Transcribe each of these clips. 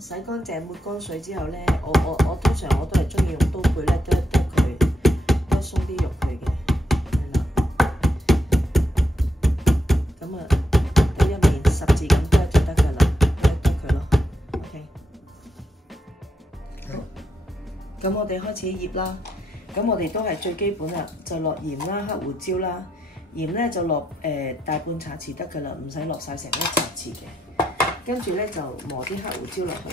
洗乾淨抹乾水之後咧，我通常我都係中意用刀背咧剁佢，剁鬆啲肉佢嘅，係啦。咁啊，剁一面十字咁剁就得㗎啦，剁佢咯。OK。好。咁我哋開始醃啦。咁我哋都係最基本啦，就落鹽啦、黑胡椒啦。鹽咧就落大半茶匙得㗎啦，唔使落晒成一茶匙嘅。跟住咧就磨啲黑胡椒落去，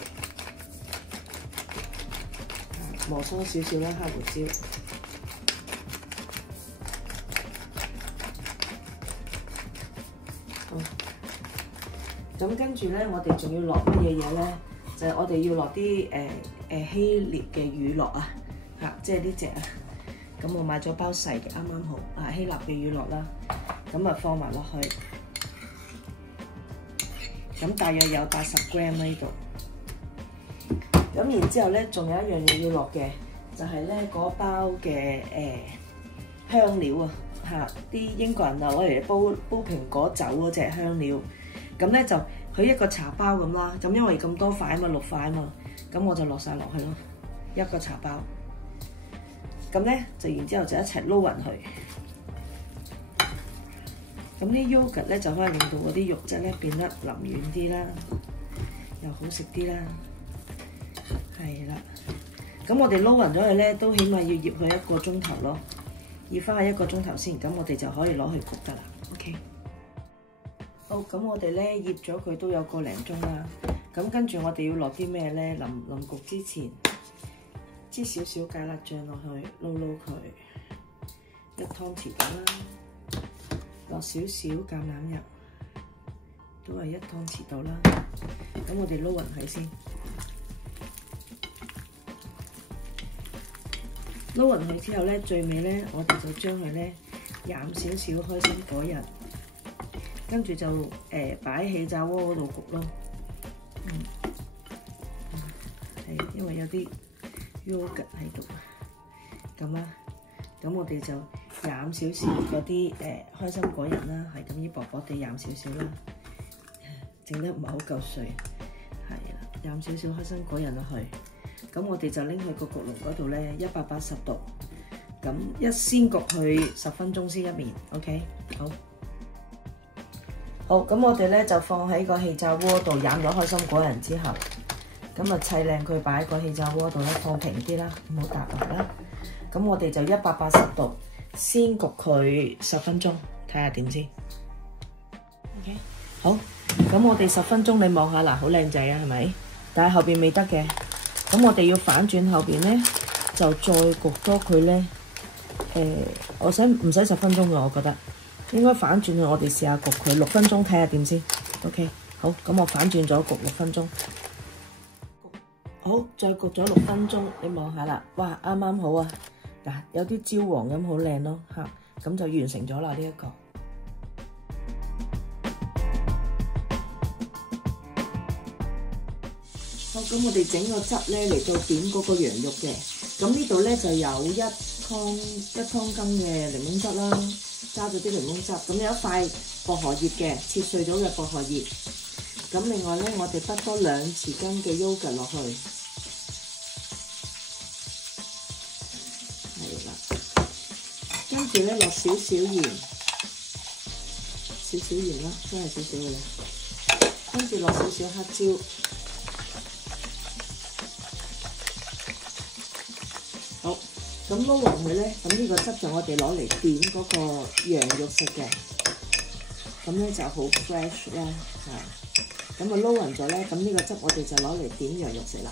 磨鬆少少啦黑胡椒。好，咁跟住咧，我哋仲要落乜嘢嘢咧？就係我哋要落啲希臘嘅乳酪啊，即係呢隻啊。咁我買咗包細嘅，啱啱好啊，希臘嘅乳酪啦。咁啊放埋落去。咁大約有80 gram 喺度，咁然之後咧，仲有一樣嘢要落嘅，就係咧嗰包嘅香料啊，啲英國人啊攞嚟煲蘋果酒嗰隻香料，咁咧就佢一個茶包咁啦，咁因為咁多塊啊嘛，6塊啊嘛，咁我就落晒落去咯，一個茶包，咁咧就然之後就一齊撈勻佢。咁啲 yogurt 咧就可以令到嗰啲肉質咧變得腍軟啲啦，又好食啲啦，係啦。咁我哋撈勻咗佢咧，都起碼要醃佢1個鐘頭咯，醃翻去1個鐘頭先，咁我哋就可以攞去焗得啦。OK。好，咁我哋咧醃咗佢都有個零鐘啦。咁跟住我哋要落啲咩咧？臨焗之前，擠少少芥辣醬落去，撈佢1湯匙到啦。落少少橄欖油，都係1湯匙到啦。咁我哋撈勻佢先，撈勻佢之後咧，最尾咧我哋就將佢咧飲少少開心果仁，跟住就擺喺氣炸鍋嗰度焗咯。係因為有啲 yogurt 喺度，咁啦，咁我哋就飲少少嗰啲開心果仁啦，係咁依薄薄地飲少少啦，整得唔係好夠碎，係啦，飲少少開心果仁落去，咁我哋就拎去個焗爐嗰度咧，180度，咁先焗佢10分鐘先一面 ，OK， 好，好，咁我哋咧就放喺個氣炸鍋度飲咗開心果仁之後，咁啊砌靚佢擺喺個氣炸鍋度咧，放平啲啦，唔好搭埋啦，咁我哋就180度。先焗佢10分鐘，睇下點先。OK， 好，咁我哋10分鐘，你望下嗱，好靚仔啊，係咪？但係後邊未得嘅，咁我哋要反轉後邊咧，就再焗多佢咧。我想唔使10分鐘嘅，我覺得應該反轉去，我哋試下焗佢6分鐘，睇下點先。OK， 好，咁我反轉咗焗6分鐘。好，再焗咗6分鐘，你望下啦，哇，啱啱好啊！嗱，有啲焦黃咁好靚咯，咁就完成咗啦呢一個。好，咁我哋整個汁咧嚟到點嗰個羊肉嘅，咁呢度咧就有1湯羹嘅檸檬汁啦，揸咗啲檸檬汁，咁有一塊薄荷葉嘅，切碎咗嘅薄荷葉，咁另外咧我哋滗多2匙羹嘅 yogurt 落去。跟住咧落少少鹽，少少鹽啦，真係少少嘅。跟住落少少黑椒，好，咁撈勻佢咧，咁呢個汁就我哋攞嚟點嗰個羊肉食嘅，咁咧就好 fresh 啦，咁啊撈勻咗咧，咁呢個汁我哋就攞嚟點羊肉食啦。